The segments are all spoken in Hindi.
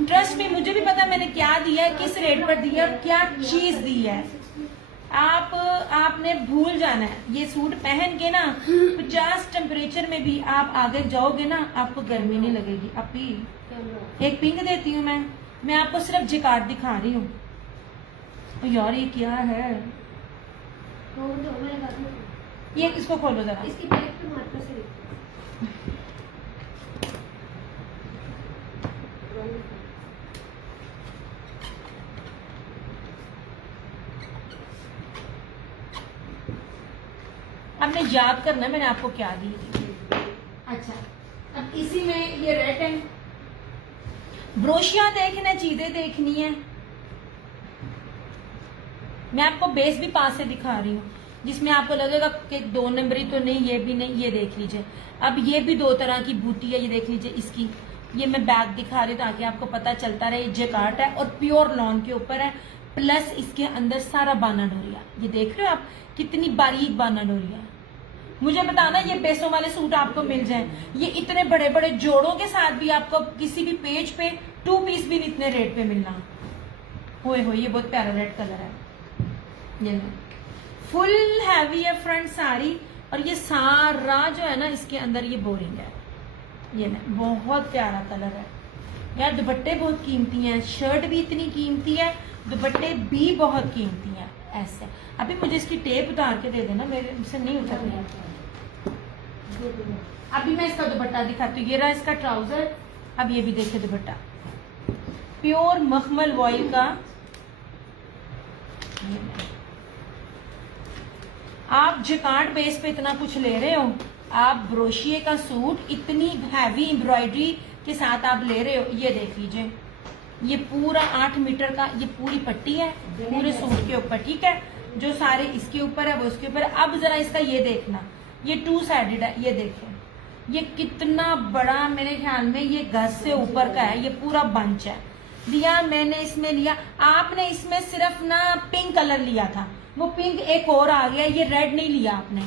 ट्रस्ट में मुझे भी पता मैंने क्या दिया है, किस रेट पर दिया है, क्या चीज दी है। आपने भूल जाना है। ये सूट पहन के ना 50 टेम्परेचर में भी आप आगे जाओगे ना, आपको गर्मी नहीं लगेगी। अभी एक पिंक देती हूँ मैं आपको सिर्फ जिकार्ड दिखा रही हूँ। यार ये क्या है, ये इसको खोलो जरा। इसकी बैक पे मार्कर से आपने याद करना है मैंने आपको क्या दी थी। अच्छा, अब इसी में ये रेड है। ब्रोशिया देखना, चीजें देखनी है। मैं आपको बेस भी पास से दिखा रही हूँ, जिसमें आपको लगेगा कि 2 नंबरी तो नहीं, ये भी नहीं। ये देख लीजिए, अब ये भी 2 तरह की बूटी है। ये देख लीजिए इसकी, ये मैं बैग दिखा रही हूँ ताकि आपको पता चलता रहे। ये जैकार्ड है और प्योर लॉन के ऊपर है, प्लस इसके अंदर सारा बाना डोरिया। ये देख रहे हो आप कितनी बारीक बाना डोरिया। मुझे बताना ये बेसों वाले सूट आपको मिल जाए, ये इतने बड़े बड़े जोड़ों के साथ भी आपको किसी भी पेज पे 2 पीस भी इतने रेट पे मिलना। होए ये बहुत प्यारा रेड कलर है। ये फुल हैवी है फ्रंट साड़ी, और ये सारा जो है ना इसके अंदर ये बोरिंग है। ये ना बहुत प्यारा कलर है यार। दुपट्टे बहुत कीमती हैं, शर्ट भी इतनी कीमती है, दुपट्टे भी बहुत कीमती हैं। ऐसे अभी मुझे इसकी टेप उतार के दे देना, मेरे से नहीं उतर रही। अभी मैं इसका दुपट्टा दिखाती हूँ। ये रहा इसका ट्राउजर। अब ये भी देखिए दुपट्टा, प्योर मखमल वॉइल का। आप जैकार्ड बेस पे इतना कुछ ले रहे हो, आप ब्रोशिये का सूट इतनी हैवी एम्ब्रॉयडरी के साथ आप ले रहे हो। ये देख लीजिए, ये पूरा 8 मीटर का ये पूरी पट्टी है पूरे सूट के ऊपर, ठीक है। जो सारे इसके ऊपर है वो इसके ऊपर है। अब जरा इसका ये देखना, ये 2 साइडेड है। ये देखें ये कितना बड़ा, मेरे ख्याल में ये गज से ऊपर का है। ये पूरा बंच है लिया मैंने इसमें लिया। आपने इसमें सिर्फ ना पिंक कलर लिया था, वो पिंक एक और आ गया। ये रेड नहीं लिया आपने,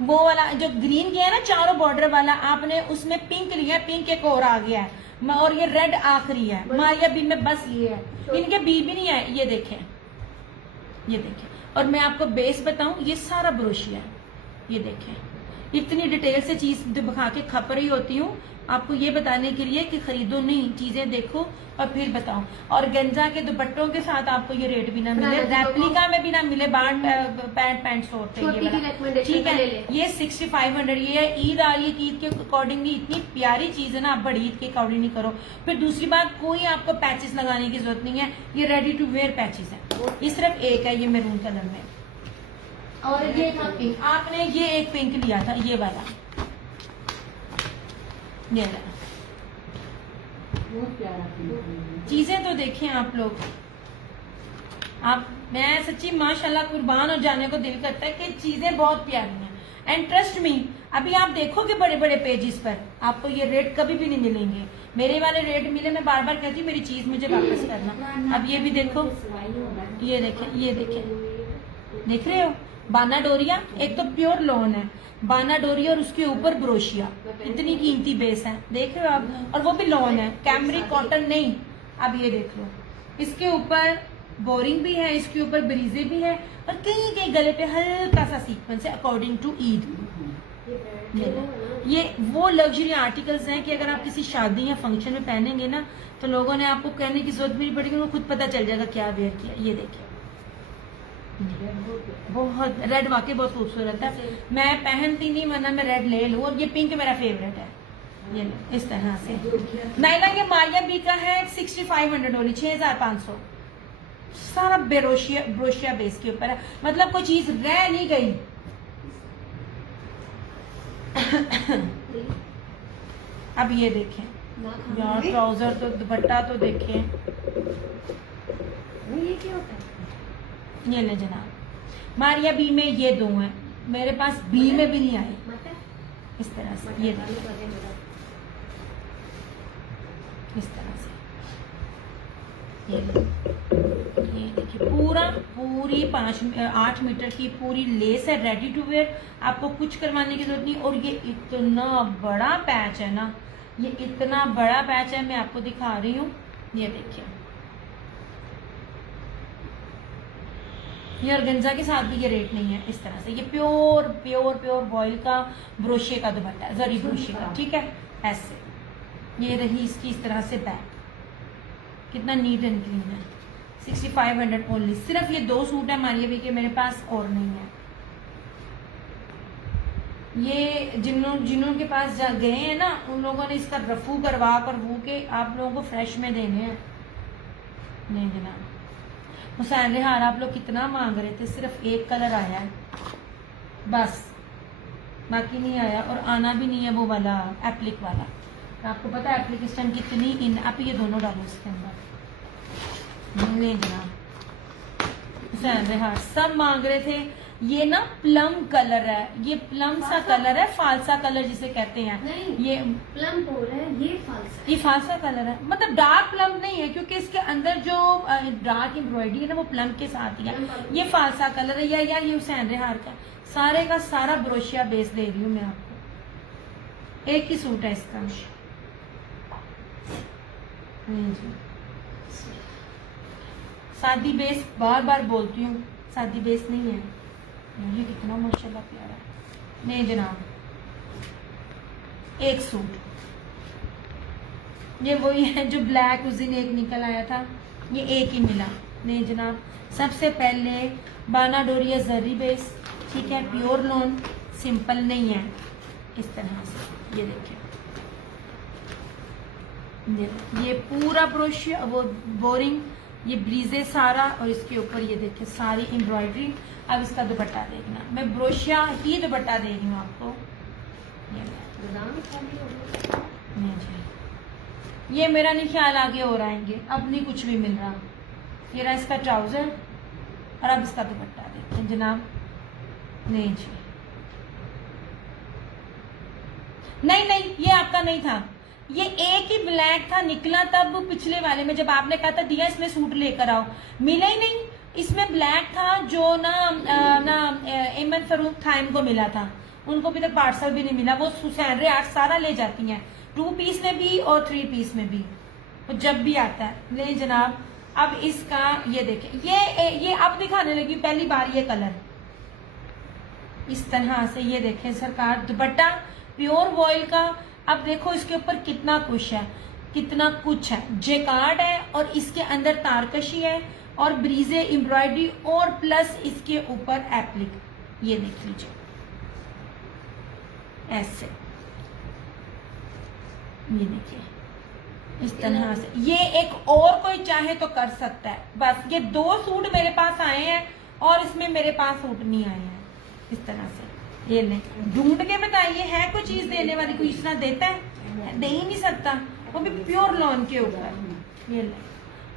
वो वाला जो ग्रीन किया है ना चारों बॉर्डर वाला, आपने उसमें पिंक लिया, पिंक एक और आ गया है, और ये रेड आखिरी है। मारिया बी में बस ये है, इनके बी भी नहीं है। ये देखें, ये देखें। और मैं आपको बेस बताऊं, ये सारा ब्रोशिया है। ये देखें, इतनी डिटेल से चीज दिखा के खप रही होती हूँ आपको ये बताने के लिए कि खरीदो नहीं, चीजें देखो और फिर बताओ। और गंजा के दुपट्टों के साथ आपको ये रेट भी ना मिले, रेप्लिका में भी ना मिले, पैंट सोते हैं। ठीक है, ये 6500। ये ईद आ रही है, ईद के अकॉर्डिंगली इतनी प्यारी चीज है ना, आप बड़ी ईद के अकॉर्डिंग नहीं करो। फिर दूसरी बात, कोई आपको पैचेस लगाने की जरूरत नहीं है, ये रेडी टू वेयर पैचेस है। ये सिर्फ एक है, ये मैरून कलर में। और ये था पिंक, आपने ये एक पिंक लिया था, ये वाला। ये चीजें तो देखें आप लोग। आप, मैं सच्ची माशाल्लाह कुर्बान हो जाने को दिल करता है कि चीजें बहुत प्यारी हैं। एंड ट्रस्ट मी, अभी आप देखोगे बड़े बड़े पेजेस पर आपको ये रेट कभी भी नहीं मिलेंगे। मेरे वाले रेट मिले, मैं बार बार कहती हूँ मेरी चीज मुझे वापस करना। अब ये भी देखो, ये देखें, ये देखें, देख रहे हो बाना डोरिया, एक तो प्योर लॉन है, बाना डोरिया और उसके ऊपर ब्रोशिया, इतनी कीमती बेस है, देख रहे हो आप। और वो भी लॉन है, कैमरिक कॉटन नहीं। अब ये देख लो, इसके ऊपर बोरिंग भी है, इसके ऊपर ब्रीजे भी है, और कहीं कहीं गले पे हल्का सा सीक्वेंस है अकॉर्डिंग टू ईद। ये वो लग्जरी आर्टिकल्स हैं कि अगर आप किसी शादी या फंक्शन में पहनेंगे ना, तो लोगों ने आपको कहने की जरूरत भी नहीं पड़ेगी, उनको खुद पता चल जाएगा क्या वेयर किया। ये देखिए, बहुत रेड वाकई बहुत खूबसूरत है। मैं पहनती नहीं, वरना मैं रेड ले लूं। और ये पिंक मेरा फेवरेट है। ये इस तरह से नाइला, ये मारिया बी का है, 6500 ओनली, 6500। सारा ब्रोशिया बेस के ऊपर है, मतलब कोई चीज रह नहीं गई। अब ये देखें यार, ट्राउजर तो, दुपट्टा तो देखें। ये क्या होता है? ये ले जनाब, मारिया बी में ये 2 हैं, मेरे पास बी में भी नहीं आए इस तरह से। ये इस तरह से, ये देखिए पूरा पूरी 8 मीटर की पूरी लेस है, रेडी टू वेयर, आपको कुछ करवाने की जरूरत नहीं। और ये इतना बड़ा पैच है ना, ये इतना बड़ा पैच है, मैं आपको दिखा रही हूँ, ये देखिए। ये ऑर्गेन्जा के साथ भी ये रेट नहीं है इस तरह से, ये प्योर प्योर प्योर वॉइल का ब्रोशे का दुपट्टा है, जरी ब्रोशे का, ठीक है। ऐसे ये रही इसकी इस तरह से बैक, कितना नीट एंड क्लीन है। 6500 ओनली। सिर्फ ये 2 सूट है मारिया भी के मेरे पास, और नहीं है। ये जिन्हों के पास गए हैं ना, उन लोगों ने इसका रफू करवा के आप लोगों को फ्रेश में देने हैं। नहीं जनाब, हुसैन रिहार आप लोग कितना मांग रहे थे, सिर्फ एक कलर आया है बस, बाकी नहीं आया, और आना भी नहीं है वो वाला एप्लिक वाला। आपको पता है एप्लिक इस टाइम कितनी इन, आप ये दोनों डालो इसके अंदर। नहीं जनाब, हुसैन रिहार सब मांग रहे थे। ये ना प्लम कलर है, ये प्लम सा कलर है, फालसा कलर जिसे कहते हैं। नहीं, ये प्लम बोल है, ये फालसा कलर है, मतलब डार्क प्लम नहीं है, क्योंकि इसके अंदर जो डार्क एम्ब्रॉयडरी है ना वो प्लम के साथ ही है। ये फालसा कलर है, यार ये हुसैन रिहार का सारे का सारा ब्रोशिया बेस दे रही हूँ मैं आपको। एक ही सूट है इसका। सादी बेस, बार बार बोलती हूँ, सादी बेस नहीं है। ये कितना माशाल्लाह प्यारा है। नहीं जनाब, एक सूट ये वही है जो ब्लैक उस दिन एक निकल आया था, ये एक ही मिला। नहीं जनाब, सबसे पहले बाना डोरिया जरी बेस, ठीक है, प्योर लॉन, सिंपल नहीं है, इस तरह से। ये देखिए, ये पूरा ब्रोशिया वो बोरिंग, ये ब्रीजे सारा, और इसके ऊपर ये देखिए सारी एम्ब्रॉयडरी। अब इसका दुपट्टा देखना, मैं ब्रोशिया ही दुपट्टा दे रही हूँ आपको। ये मेरा नहीं ख्याल आगे हो रहेंगे, अब नहीं कुछ भी मिल रहा। ये रहा इसका ट्राउजर, और अब इसका दुपट्टा देखिए जनाब। नहीं जी, नहीं ये आपका नहीं था, ये एक ही ब्लैक था, निकला तब पिछले वाले में जब आपने कहा था दिया इसमें सूट लेकर आओ, मिला ही नहीं। इसमें ब्लैक था जो ना एमन फरूक था, इनको मिला था, उनको भी तक पार्सल भी नहीं मिला। वो हुसैन रिहार सारा ले जाती हैं, 2 पीस में भी और 3 पीस में भी, वो जब भी आता है। नहीं जनाब, अब इसका ये देखें, ये अब दिखाने लगी पहली बार ये कलर इस तरह से। ये देखें सरकार, दुपट्टा प्योर वॉइल का। अब देखो इसके ऊपर कितना कुछ है, कितना कुछ है, जेकार्ड है, और इसके अंदर तारकशी है, और ब्रीजे एम्ब्रॉयडरी, और प्लस इसके ऊपर एप्लिक। ये देख लीजिए ऐसे, ये देखिए इस तरह से। ये एक और कोई चाहे तो कर सकता है, बस ये 2 सूट मेरे पास आए हैं, और इसमें मेरे पास सूट नहीं आए हैं इस तरह से। ये नहीं, ढूंढ के बताइए है कोई चीज देने वाली, कोई इतना देता है? दे ही नहीं सकता, वो भी प्योर लॉन के ऊपर। ये ले,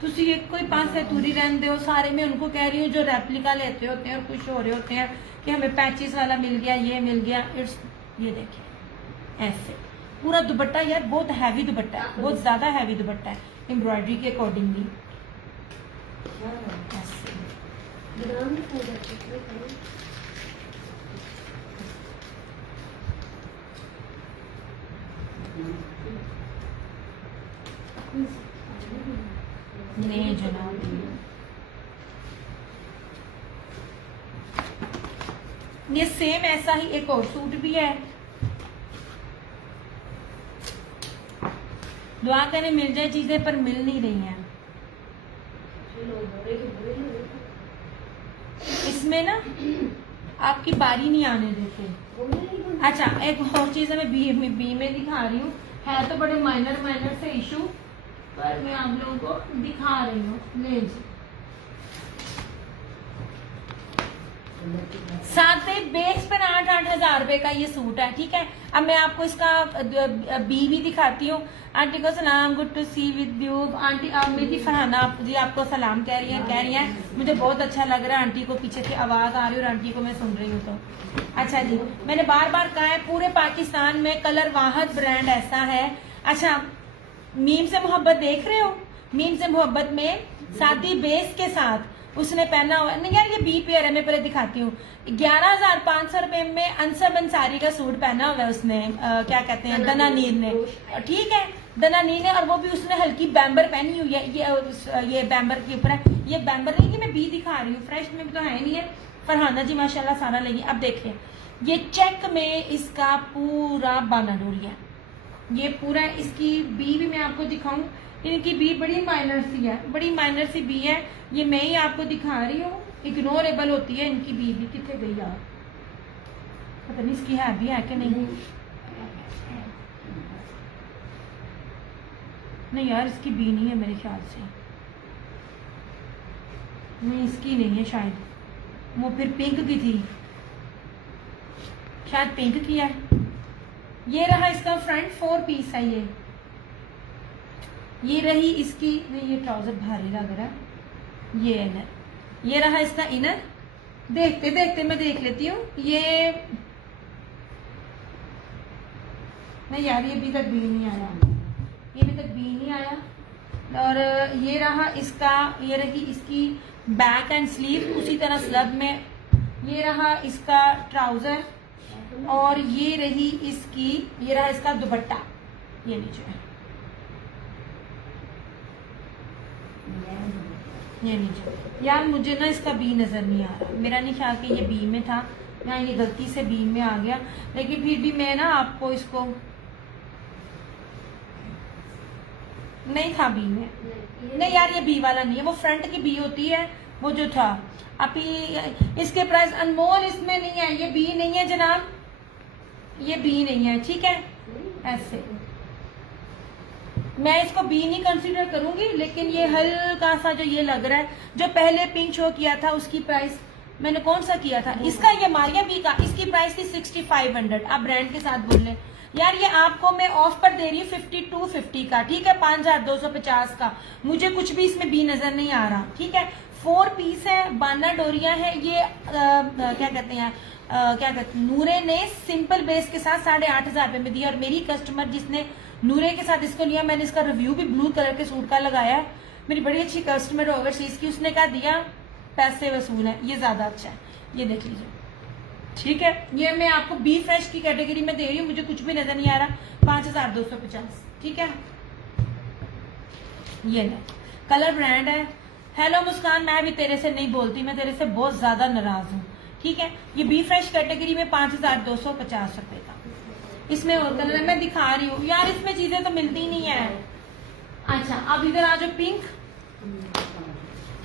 तुसी एक कोई पास है तुरी रहने दो, सारे में उनको कह रही हूँ जो रेप्लिका लेते होते हैं और खुश हो रहे होते हैं कि हमें पैचेस वाला मिल गया, ये मिल गया। इट्स, ये देखिए ऐसे पूरा दुपट्टा, यार बहुत हैवी दुपट्टा है, बहुत ज्यादा हैवी दुपट्टा है एम्ब्रॉयडरी के अकॉर्डिंगली। नहीं जनाब, ये सेम ऐसा ही एक और सूट भी है, दुआ करें मिल जाए चीजें, पर मिल नहीं रही हैं। इसमें ना आपकी बारी नहीं आने देते। अच्छा, एक और चीज है, मैं बी में दिखा रही हूँ, है तो बड़े माइनर से इशू, पर मैं आप लोगों को दिखा रही हूँ। ले जी, साथ में बेस पर 8-8 हजार रुपए का ये सूट है, ठीक है। अब मैं आपको इसका बी भी दिखाती हूँ। आंटी को सलाम, good to see with you. Aunty मेरी फरहाना जी आपको सलाम कह रही है, मुझे बहुत अच्छा लग रहा है, आंटी को पीछे से आवाज आ रही है और आंटी को मैं सुन रही हूँ। तो अच्छा जी, मैंने बार बार कहा है पूरे पाकिस्तान में कलर वाहद ब्रांड ऐसा है। अच्छा, मीम से मोहब्बत देख रहे हो, मीम से मोहब्बत में सादी बेस के साथ उसने पहना हुआ नहीं यार, ये बी पेयर है, मैं पहले दिखाती हूँ। 11,500 रुपए में अंसर अंसारी का सूट पहना हुआ है उसने, क्या कहते हैं, दनानीर ने, ठीक है, दनानीर ने, और वो भी उसने हल्की बैम्बर पहनी हुई है। ये बैम्बर के ऊपर है, ये बैम्बर नहीं कि मैं बी दिखा रही हूँ, फ्रेश में भी तो है नहीं है। फरहाना जी माशाल्लाह सारा लेगी। अब देखिए ये चेक में इसका पूरा बाना डोरी है, ये पूरा इसकी बी भी मैं आपको दिखाऊं। इनकी बी बड़ी माइनर सी है, बड़ी माइनर सी बी है, ये मैं ही आपको दिखा रही हूँ। इग्नोरेबल होती है इनकी बी भी। कितने गई यार, पता नहीं इसकी है भी है कि नहीं। नहीं यार इसकी बी नहीं है मेरे ख्याल से, नहीं इसकी नहीं है शायद, वो फिर पिंक की थी, शायद पिंक की है। ये रहा इसका फ्रंट 4 पीस है ये रही इसकी, नहीं ये ट्राउजर भारी लग रहा है। ये इनर, ये रहा इसका इनर। देखते देखते मैं देख लेती हूँ ये, नहीं यार ये अभी तक बी नहीं आया, ये अभी तक बी नहीं आया। और ये रहा इसका, ये रही इसकी बैक एंड स्लीव, उसी तरह स्लब में। ये रहा इसका ट्राउजर, और ये रही इसकी, ये रहा इसका दुपट्टा, ये नीचे, ये नीचे। यार मुझे ना इसका बी नजर नहीं आ रहा, मेरा नहीं ख्याल कि ये बी में था, यहाँ ये गलती से बी में आ गया, लेकिन फिर भी मैं ना आपको इसको, नहीं था बी में, नहीं यार ये बी वाला नहीं है, वो फ्रंट की बी होती है वो जो था। अभी इसके प्राइस अनमोल इसमें नहीं है, ये बी नहीं है जनाब, ये बी नहीं है, ठीक है। ऐसे मैं इसको बी नहीं कंसीडर करूंगी, लेकिन ये हल्का सा जो ये लग रहा है, जो पहले पिंक शो किया था उसकी प्राइस मैंने कौन सा किया था, इसका, ये मारिया बी का, इसकी प्राइस थी 6500। आप ब्रांड के साथ बोल लें यार, ये आपको मैं ऑफ पर दे रही हूँ 5250 का, ठीक है, 5250 का। मुझे कुछ भी इसमें बी नजर नहीं आ रहा, ठीक है। 4 पीस है, बाना डोरिया है, ये क्या कहते हैं, क्या कहते हैं, नूरे ने सिंपल बेस के साथ 8,500 रुपए में दिया। और मेरी कस्टमर जिसने नूरे के साथ इसको लिया, मैंने इसका रिव्यू भी ब्लू कलर के सूट का लगाया, मेरी बड़ी अच्छी कस्टमर ओवरसीज की, उसने कहा दिया पैसे वसूल है, ये ज्यादा अच्छा है, ये देख लीजिए, ठीक है। ये मैं आपको बी फ्रेश की कैटेगरी में दे रही हूँ, मुझे कुछ भी नजर नहीं आ रहा, 5250, ठीक है। ये ले कलर ब्रांड है। हेलो मुस्कान, मैं भी तेरे से नहीं बोलती, मैं तेरे से बहुत ज्यादा नाराज हूँ, ठीक है। ये बी फ्रेश कैटेगरी में 5250 रुपए का, इसमें और कलर मैं दिखा रही हूँ यार, इसमें चीजें तो मिलती नहीं है। अच्छा अब इधर आ जाओ, पिंक,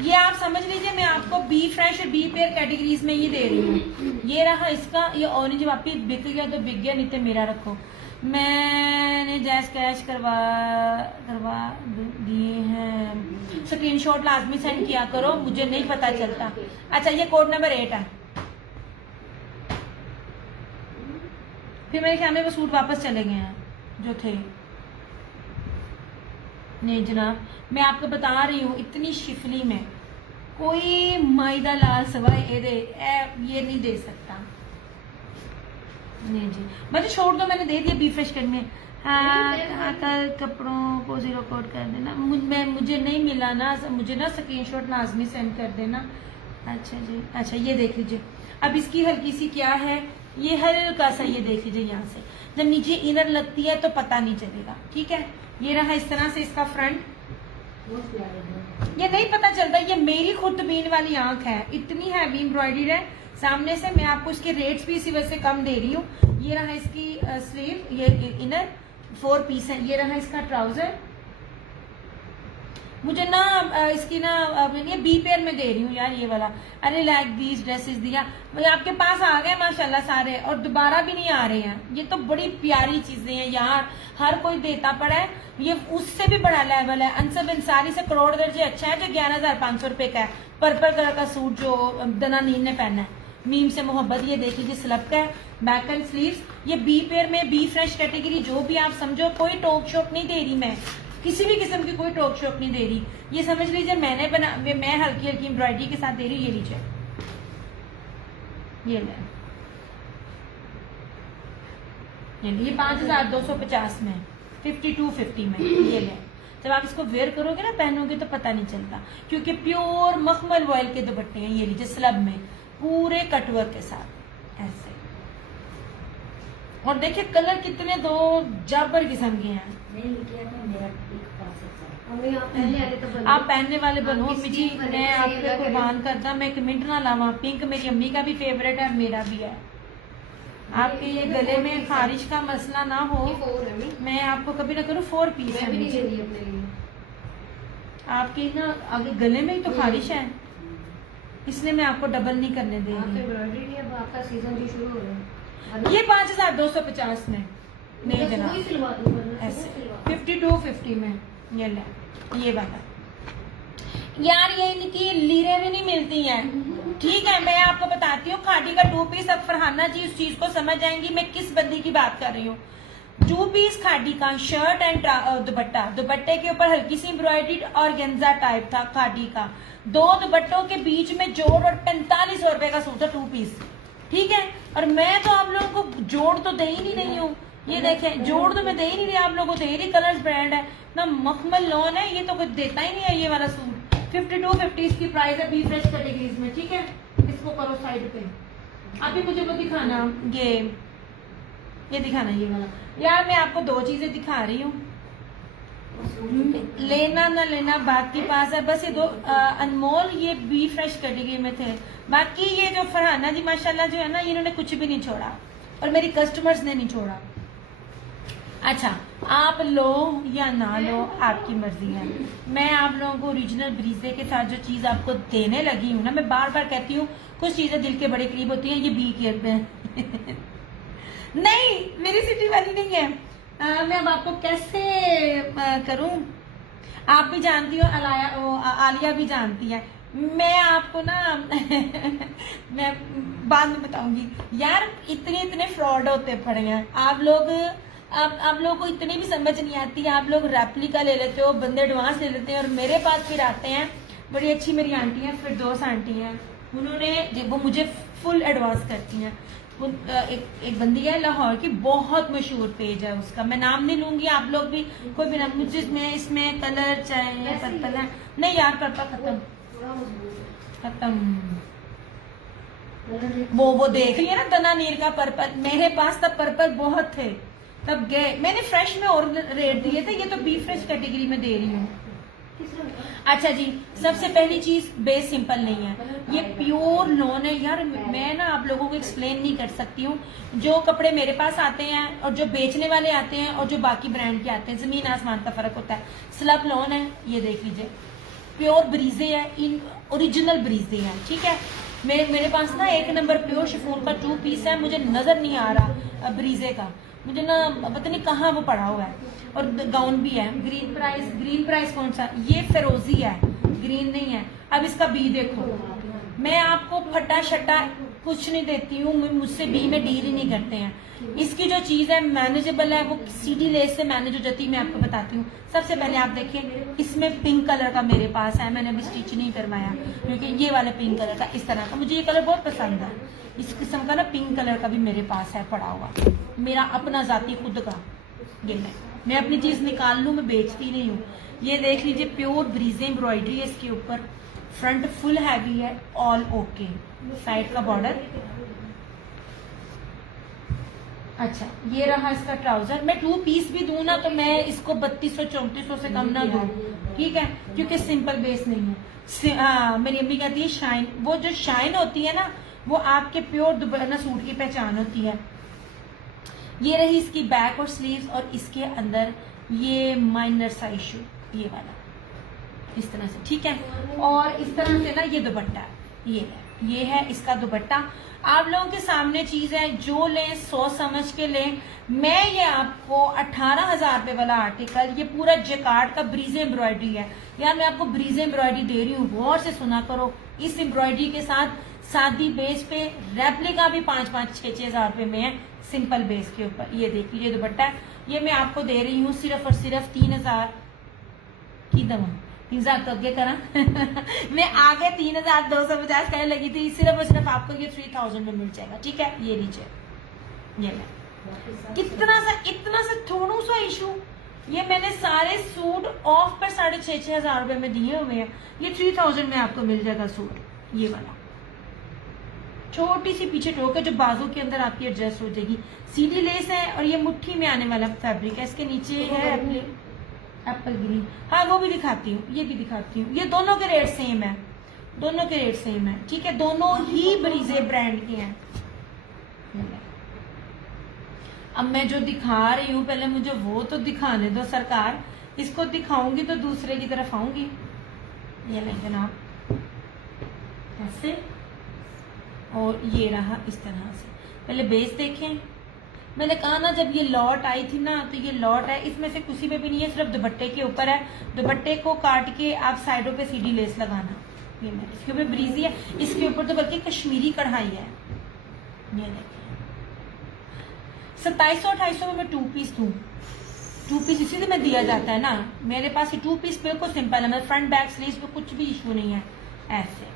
ये आप समझ लीजिए मैं आपको बी फ्रेश और बी पेयर कैटेगरीज में ये दे रही हूँ। ये रहा इसका, ये ऑरेंज वापिस बिक गया तो बिक गया, नहीं तो मेरा रखो, मैंने जैस कैश करवा दिए हैं, स्क्रीनशॉट लाजमी सेंड किया करो, मुझे नहीं पता चलता। अच्छा ये कोड नंबर 8 है, फिर मेरे ख्याल में वो सूट वापस चले गए हैं जो थे। नहीं जनाब, मैं आपको बता रही हूँ, इतनी शिफली में कोई माइदा लाल सवाए ये नहीं दे सकता। नहीं जी मुझे छोड़ दो, मैंने दे दिया बी फ्रेश करने। हाँ कल कपड़ों को 0 कोड कर देना, मुझे नहीं मिला ना, मुझे ना स्क्रीनशॉट लाजमी सेंड कर देना। अच्छा जी, अच्छा ये देख लीजिए, अब इसकी हल्की सी क्या है, ये हल्का सा ये देख लीजिए, यहाँ से जब नीचे इनर लगती है तो पता नहीं चलेगा, ठीक है। ये रहा इस तरह से इसका फ्रंट, ये नहीं पता चलता, ये मेरी खुद बीन वाली आंख है, इतनी हैवी एम्ब्रॉयडरी है सामने से। मैं आपको इसके रेट्स भी इसी वजह से कम दे रही हूँ। ये रहा इसकी स्लीव, ये इनर 4 पीस है। ये रहा इसका ट्राउजर, मुझे ना इसकी ना ये बी पेयर में दे रही हूँ यार, ये वाला। अरे लाइक दीज ड्रेसेस दिया, भाई आपके पास आ गए माशाल्लाह सारे, और दोबारा भी नहीं आ रहे हैं। ये तो बड़ी प्यारी चीजें हैं यार, हर कोई देता पड़ा है, ये उससे भी बड़ा लेवल है। अंसर अंसारी से करोड़ दर्जे अच्छा है, जो 11,500 रुपए का है। पर्पल कलर का सूट जो दनानीर ने पहना है, मीम से मोहब्बत। ये देख लीजिए स्लब का है, बैक एंड स्लीव्स। ये बी पेयर में बी फ्रेश कैटेगरी जो भी आप समझो, कोई टोक शोक नहीं दे रही मैं, किसी भी किस्म की कोई टोक शोक नहीं दे रही। ये समझ लीजिए मैं हल्की हल्की एम्ब्रॉयडरी के साथ दे रही हूँ। ये लीजिए, ये ले, ये 5250 में, 5250 में ये ले। जब आप इसको वेयर करोगे ना, पहनोगे तो पता नहीं चलता, क्योंकि प्योर मखमल वॉयल के दुपट्टे हैं। ये लीजिए स्लब में पूरे कटवर्क के साथ ऐसे। और देखिए कलर कितने दो जाबर किस्म के हैं। आप पहनने वाले बनो अम्मी जी, मैं आपको कुर्बान करता, मैं कमेंट ना लावा। पिंक मेरी अम्मी का भी फेवरेट है और मेरा भी है। आपके ये गले में खारिश का मसला ना हो, मैं आपको कभी ना करूँ 4 पीस है आपके ना आगे गले में ही तो खारिश है, इसलिए मैं आपको डबल नहीं करने दे रही। आपका सीजन भी शुरू हो रहा है। ये 5250 में नहीं जनाब, ऐसे 5250 में ये ले, ये वाला यार। ये इनकी लीरें भी नहीं मिलती हैं, ठीक है। मैं आपको बताती हूँ खादी का 2 पीस। अब फरहाना जी उस चीज को समझ जाएंगी मैं किस बंदी की बात कर रही हूँ। 2 पीस खादी का शर्ट एंड दुपट्टा, दुपट्टे के ऊपर हल्की सी एम्ब्रॉयडरी और गेंजा टाइप था खादी का। 2 दुपट्टों के बीच में जोड़ और 4500 रुपए का सूट था 2 पीस, ठीक है। और मैं तो आप लोगों को जोड़ तो दे ही नहीं रही हूँ, ये देखें जोड़ तो मैं दे ही नहीं रही आप लोगों को, दे रही कलर्स ब्रांड है ना, मखमल लॉन है, ये तो कुछ देता ही नहीं है ये वाला सूट। 5250 इसकी प्राइस है बी फ्रेश कैटेगरीज में, ठीक है। इसको करो साइड पे। अभी मुझे वो दिखाना, ये दिखाना ये वाला। यार मैं आपको 2 चीजें दिखा रही हूँ, लेना ना लेना बात के पास है। बस ये 2 अनमोल ये बी फ्रेश कैटेगरी में थे, बाकी ये जो फरहाना जी माशाल्लाह जो है ना, इन्होंने कुछ भी नहीं छोड़ा और मेरी कस्टमर्स ने नहीं छोड़ा। अच्छा आप लो या ना लो आपकी मर्जी है। मैं आप लोगों को ओरिजिनल ब्रीजे के साथ जो चीज आपको देने लगी हूँ ना, मैं बार बार कहती हूँ कुछ चीजें दिल के बड़े करीब होती हैं, ये बी केयर पे नहीं मेरी सिटी वाली नहीं है। मैं अब आपको कैसे करूं, आप भी जानती हो, आलिया भी जानती है। मैं आपको ना मैं बाद में बताऊंगी यार, इतने फ्रॉड होते पड़े हैं आप लोग। आप लोगों को इतनी भी समझ नहीं आती, आप लोग रेप्लिका ले लेते हो, बंदे एडवांस ले लेते हैं और मेरे पास फिर आते हैं। बड़ी अच्छी मेरी आंटी है, फिर 2 आंटी हैं, उन्होंने वो मुझे फुल एडवांस करती हैं। एक बंदी है लाहौर की, बहुत मशहूर पेज है उसका, मैं नाम नहीं लूंगी, आप लोग भी कोई भी नाम। मुझे इसमें कलर चाहिए पर्पल है, नहीं यार पर्पल खत्म। वो देख रही है ना दना नीर का पर्पल, मेरे पास तब पर्पल बहुत थे, तब गए मैंने फ्रेश में और रेट दिए थे, ये तो बी फ्रेश कैटेगरी में दे रही हूँ। अच्छा जी, सबसे पहली चीज बेस सिंपल नहीं है, ये प्योर लॉन है यार। मैं ना आप लोगों को एक्सप्लेन नहीं कर सकती हूँ। जो कपड़े मेरे पास आते हैं और जो बेचने वाले आते हैं और जो बाकी ब्रांड के आते हैं, जमीन आसमान का फर्क होता है। स्लब लॉन है, ये देख लीजिए, प्योर ब्रीजे है, इन ओरिजिनल ब्रीजे है, ठीक है। मेरे पास ना 1 नंबर प्योर शिफॉन का 2 पीस है, मुझे नजर नहीं आ रहा ब्रीजे का, मुझे ना पता नहीं कहाँ वो पड़ा हुआ है। और गाउन भी है। ग्रीन प्राइस कौन सा, ये फिरोजी है, ग्रीन नहीं है। अब इसका बी देखो, मैं आपको फटा शटा कुछ नहीं देती हूँ, मुझसे बी में डील ही नहीं करते हैं। इसकी जो चीज है मैनेजेबल है, वो सीधी लेस से मैनेज हो जाती है। मैं आपको बताती हूँ, सबसे पहले आप देखिए, इसमें पिंक कलर का मेरे पास है, मैंने अभी स्टिच नहीं करवाया क्योंकि ये वाले पिंक कलर का, इस तरह का मुझे ये कलर बहुत पसंद है। इस किस्म का ना पिंक कलर का भी मेरे पास है पड़ा हुआ, मेरा अपना जाती खुद का। ये मैं अपनी चीज निकाल लूं, मैं बेचती नहीं हूँ। ये देख लीजिए, प्योर ब्रीजे एम्ब्रॉयडरी है इसके ऊपर, फ्रंट फुल हैवी है, ऑल ओके, साइड का बॉर्डर। अच्छा ये रहा इसका ट्राउजर। मैं 2 पीस भी दूं ना तो मैं इसको 3200-3400 से कम ना दूं, ठीक है, क्योंकि सिंपल बेस नहीं है। मेरी अम्मी कहती है शाइन, वो जो शाइन होती है ना, वो आपके प्योर दुबला सूट की पहचान होती है। ये रही इसकी बैक और स्लीव्स, और इसके अंदर ये माइनर सा इशू, ये वाला इस तरह से, ठीक है। और इस तरह से ना ये दुपट्टा, ये है इसका दुपट्टा। आप लोगों के सामने चीज है, जो लें 100 समझ के लें। मैं ये आपको 18,000 रुपए वाला आर्टिकल, ये पूरा जेकार्ड का ब्रीजे एम्ब्रॉयडरी है यार, मैं आपको ब्रीजे एम्ब्रॉयडरी दे रही हूँ, गौर से सुना करो। इस एम्ब्रॉयडरी के साथ सादी बेस पे रेप्लिका भी 5-6 हजार रुपए में है, सिंपल बेस के ऊपर। ये देखिए दुपट्टा, ये मैं आपको दे रही हूँ सिर्फ और सिर्फ 3,000 की दवा। 3,000 तो अगे करा मैं आगे 3,250 कहने लगी थी, सिर्फ और सिर्फ आपको ये 3,000 में मिल जाएगा, ठीक है। ये लीजिए, ये इतना सा थोड़ा सा इशू ये मैंने सारे सूट ऑफ पर 6,500 रुपए में दिए हुए हैं। ये 3000 में आपको मिल जाएगा सूट, ये वाला छोटी सी पीछे टोक है जो बाजू के अंदर आपकी एडजस्ट हो जाएगी। सीधी लेस है और ये मुट्ठी में आने वाला फैब्रिक है। इसके नीचे है एप्पल ग्रीन, हाँ वो भी दिखाती हूँ, ये भी दिखाती हूँ। ये दोनों के रेट सेम है, दोनों के रेट सेम है, ठीक है। दोनों ही ब्रीजे ब्रांड के हैं। अब मैं जो दिखा रही हूँ पहले मुझे वो तो दिखाने दो सरकार, इसको दिखाऊंगी तो दूसरे की तरफ आऊंगी। ये लें जनाब ऐसे, और ये रहा इस तरह से। पहले बेस देखें, मैंने कहा ना जब ये लॉट आई थी ना, तो ये लॉट है, इसमें से किसी पे भी नहीं है, सिर्फ दुपट्टे के ऊपर है। दुपट्टे को काट के आप साइडों पे सीधी लेस लगाना। ये मैं इसके ऊपर ब्रीजी है, इसके ऊपर तो बल्कि कश्मीरी कढ़ाई है। ये देखिए 2700-2800 में मैं 2 पीस दूं। 2 पीस इसी से मैं दिया जाता है ना, मेरे पास ये 2 पीस बिल्कुल सिंपल है, मेरे फ्रंट बैक स्लीव्स पे कुछ भी इशू नहीं है। ऐसे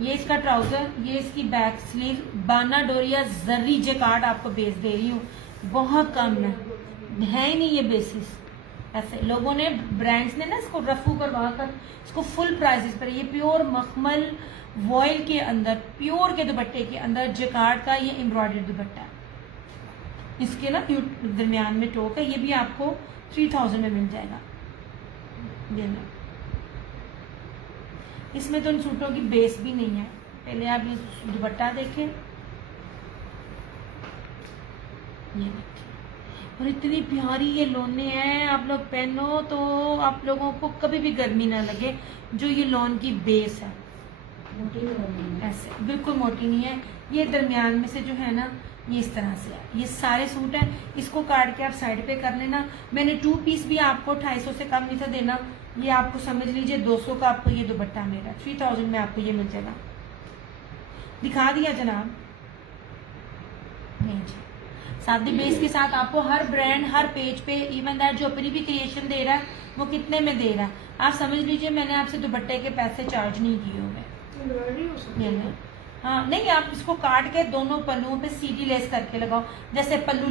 ये इसका ट्राउजर, ये इसकी बैक स्लीव, बाना डोरिया जरी जेकार्ड आपको बेस दे रही हूँ, बहुत कम है ही नहीं ये बेसिस। ऐसे लोगों ने ब्रांड्स ने ना इसको रफू करवा कर इसको फुल प्राइसेस पर, ये प्योर मखमल वॉयल के अंदर, प्योर के दुपट्टे के अंदर जेकार्ड का ये एम्ब्रॉयडर्ड दुपट्टा है। इसके ना दरमियान में टोक है, ये भी आपको 3000 में मिल जाएगा। ये ना इसमें तो इन सूटों की बेस भी नहीं है। पहले आप ये दुपट्टा देखें, ये देखिए, और इतनी प्यारी ये लोने हैं, आप लोग पहनो तो आप लोगों को कभी भी गर्मी ना लगे। जो ये लोन की बेस है मोटी नहीं है। ऐसे बिल्कुल मोटी नहीं है, ये दरमियान में से जो है ना ये इस तरह से है। ये सारे सूट हैं, इसको काट के आप साइड पे कर लेना। मैंने 2 पीस भी आपको 250 से कम नहीं था देना, ये आपको समझ लीजिए 200 का आपको ये दुपट्टा मिलेगा। 3000 में आपको ये मिल जाएगा। दिखा दिया जनाब, नहीं जी। सादी बेस के साथ आपको हर ब्रांड हर पेज पे, इवन दैट जो अपनी भी क्रिएशन दे रहा है वो कितने में दे रहा है आप समझ लीजिए। मैंने आपसे दुपट्टे के पैसे चार्ज नहीं किए हुए। हाँ नहीं, आप इसको काट के दोनों पल्लुओं पे सीधी लेस करके लगाओ, जैसे पल्लू